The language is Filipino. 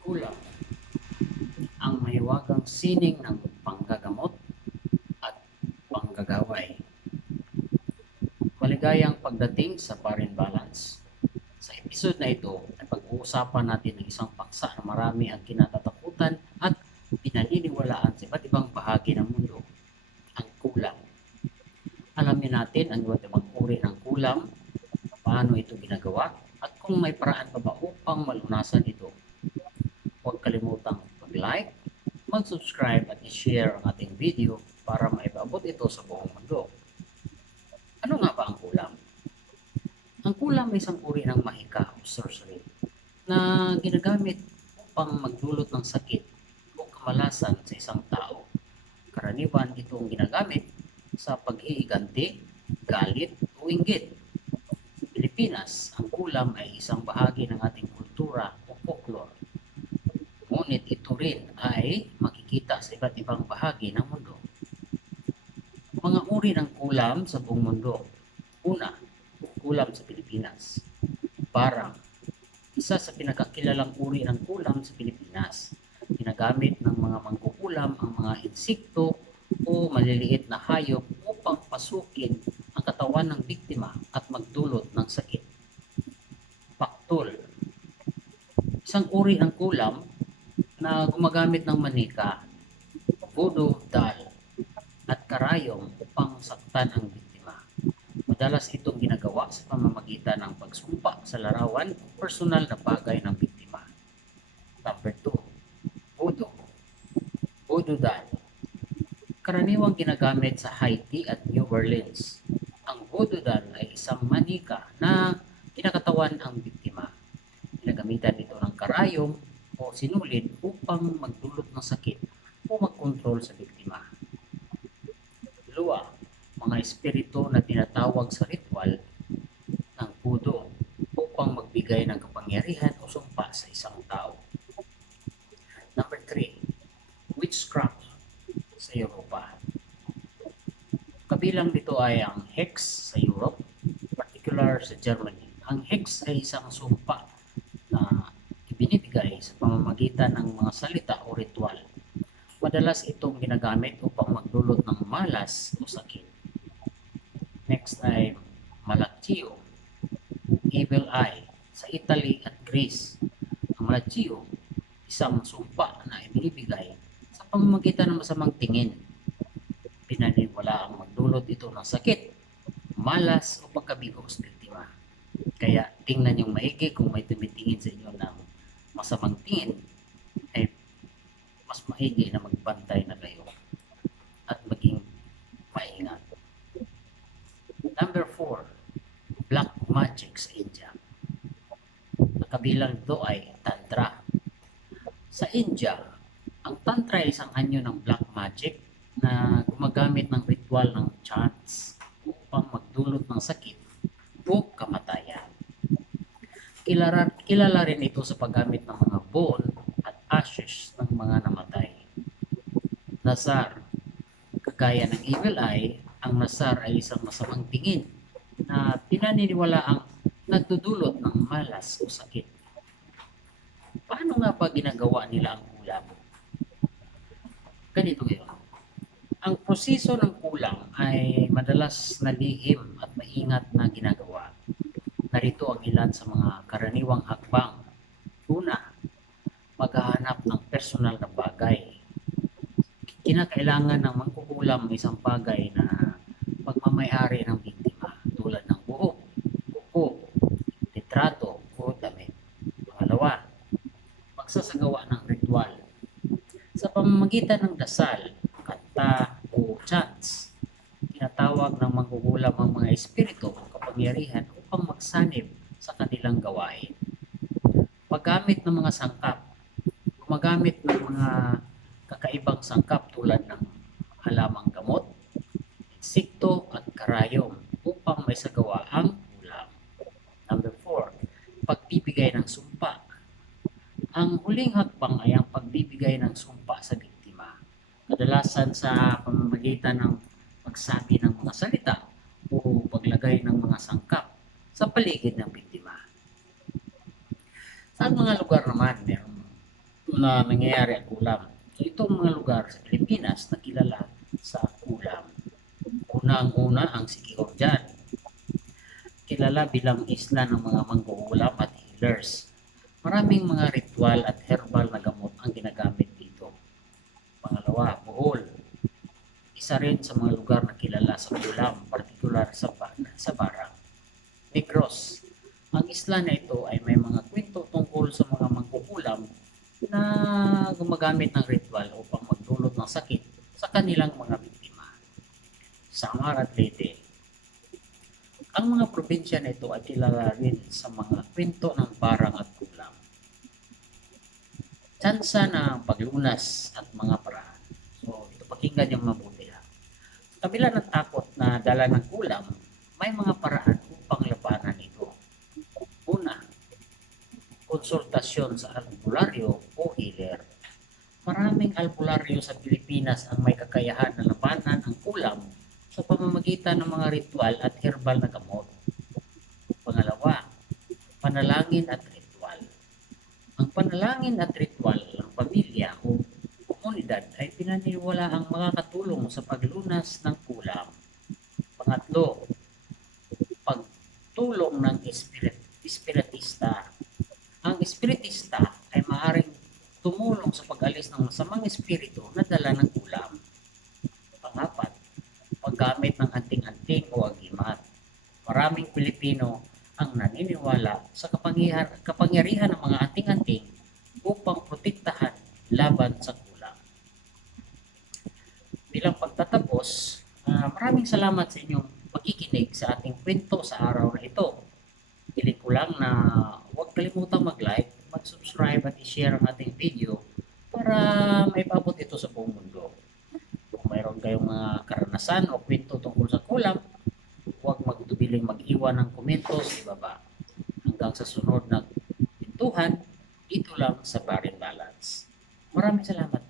Kulang ang mahiwagang sining ng panggagamot at panggagaway. Maligayang pagdating sa Parin Balance. Sa episode na ito ay pag-uusapan natin ng isang paksa na marami ang kinatatakutan at pinaniniwalaan sa iba't ibang bahagi ng mundo, ang kulam. Alamin natin ang iba't ibang uri ng kulam, paano ito ginagawa, at kung may paraan pa ba upang malunasan ito. Huwag kalimutang mag-like, mag-subscribe at i-share ang ating video para maipaabot ito sa buong mundo. Ano nga ba ang kulam? Ang kulam ay isang uri ng mahika o sorcery na ginagamit upang magdulot ng sakit o kamalasan sa isang tao. Karaniwan itong ginagamit sa pag-iiganti, galit o inggit. Sa Pilipinas, ang kulam ay isang bahagi ng ating kultura o folklore. Ngunit ito rin ay makikita sa iba't ibang bahagi ng mundo. Mga uri ng kulam sa buong mundo. Una, kulam sa Pilipinas. Parang, isa sa pinakakilalang uri ng kulam sa Pilipinas. Ginagamit ng mga mangkukulam ang mga insekto o maliliit na hayop upang pasukin ang katawan ng biktima at magdulot ng sakit. Paktol, isang uri ng kulam na gumagamit ng manika, voodoo doll, at karayom upang saktan ang biktima. Madalas itong ginagawa sa pamamagitan ng pagsumpa sa larawan o personal na bagay ng biktima. Number 2, voodoo. Voodoo doll. Karaniwang ginagamit sa Haiti at New Orleans. Ang voodoo doll ay isang manika na kinakatawan ang biktima. Ginagamitan ito ng karayom o sinulid upang magdulot ng sakit o magkontrol sa biktima. Dalawa, mga espiritu na tinatawag sa ritual ng voodoo upang magbigay ng kapangyarihan o sumpa sa isang tao. Number 3, witchcraft sa Europa. Kabilang dito ay ang hex sa Europe, particular sa Germany. Ang hex ay isang sumpa na ibinibigay sa pamamagitan ng mga salita o ritual. Madalas itong ginagamit upang magdulot ng malas o sakit. Next ay Malaccio, evil eye, sa Italy at Greece. Ang Malaccio, isang sumpa na ibinibigay sa pamamagitan ng masamang tingin. Pinaniwala ang magdulot ito ng sakit, malas o pagkabigo sa biktima. Kaya tingnan yung maigi kung may tumitingin sa inyo ng masamang tingin, ay mas maigi na magbantay na kayo at maging maingat. Number 4, black magic sa India. Kabilang ito ay Tantra. Sa India, ang Tantra ay isang anyo ng black magic na gumagamit ng ritual ng chants upang magdulot ng sakit o kamatayan. Kilala rin ito sa paggamit ng mga bone at ashes ng mga namatay. Nasar, kagaya ng evil eye, ang nasar ay isang masamang tingin na pinaniniwala ang nagdudulot ng malas o sakit. Paano nga ba ginagawa nila ang kulam? Ganito yun. Ang proseso ng kulam ay madalas na lihim at maingat na ginagawa. Narito ang ilan sa mga karaniwang hakbang. Una, maghahanap ng personal na bagay. Kinakailangan ng mangkukulam ng isang bagay na pagmamayari ng biktima tulad ng buhok, kuko, litrato o damit. Pangalawa, magsasagawa ng ritual. Sa pamamagitan ng dasal, kanta o chants, tinatawag ng mangkukulam ang mga espiritu o kapangyarihan upang magsanib sa kanilang gawain. Paggamit ng mga sangkap, gumagamit ng mga kakaibang sangkap tulad ng halamang gamot, insekto at karayom upang may sagawa ang ulam. Number 4, pagbibigay ng sumpa. Ang huling hakbang ay ang pagbibigay ng sumpa sa biktima. Kadalasan sa pamamagitan ng pagsabi ng mga salita o paglagay ng mga sangkap sa paligid ng biktima. Sa mga lugar naman, meron na nangyayari ang kulam. So itong mga lugar sa Pilipinas na kilala sa kulam. Una ang Siquijor dyan. Kilala bilang isla ng mga mangguulam at healers. Maraming mga ritual at herbal na gamot ang ginagamit dito. Pangalawa, Bohol. Isa rin sa mga lugar na kilala sa kulam, partikular sa Barang. Negros. Ang isla na ito ay may mga kwento tungkol sa mga mangkukulam na gumagamit ng ritual upang magdulot ng sakit sa kanilang mga biktima. Samar at Leyte. Ang mga probinsya na ito ay kilala rin sa mga kwento ng barang at kulam. Tsansa ng paglunas at mga paraan. So, ito pakinggan yung mabuti ha. Sa kabila ng takot na dala ng kulam, may mga paraan upang labanan ito. Una, konsultasyon sa albularyo o healer. Maraming albularyo sa Pilipinas ang may kakayahan na labanan ang kulam sa pamamagitan ng mga ritual at herbal na gamot. Pangalawa, panalangin at ritual. Ang panalangin at ritual ng pamilya o komunidad ay pinaniniwala ang makakatulong sa paglunas ng kulam. Pangatlo, pagtulong ng espiritista. Ang espiritista ay maaaring tumulong sa pag-alis ng masamang espiritu na dala ng kulam. Pangapat, paggamit ng anting-anting o agimat. Maraming Pilipino ang naniniwala sa kapangyarihan ng mga anting-anting upang protektahan laban sa kulam. Bilang pagtatapos, maraming salamat sa inyong pakikinig sa ating kwento sa araw na ito. Piling ko lang na huwag kalimutang mag-like, mag-subscribe at i-share ang ating video para maipabot ito sa buong mundo. Kung mayroon kayong mga karanasan o kwento tungkol sa kulam, huwag magtubiling mag-iwan ng komento sa ibaba. Hanggang sa sunod na kwentuhan, dito lang sa Parin Balance. Maraming salamat.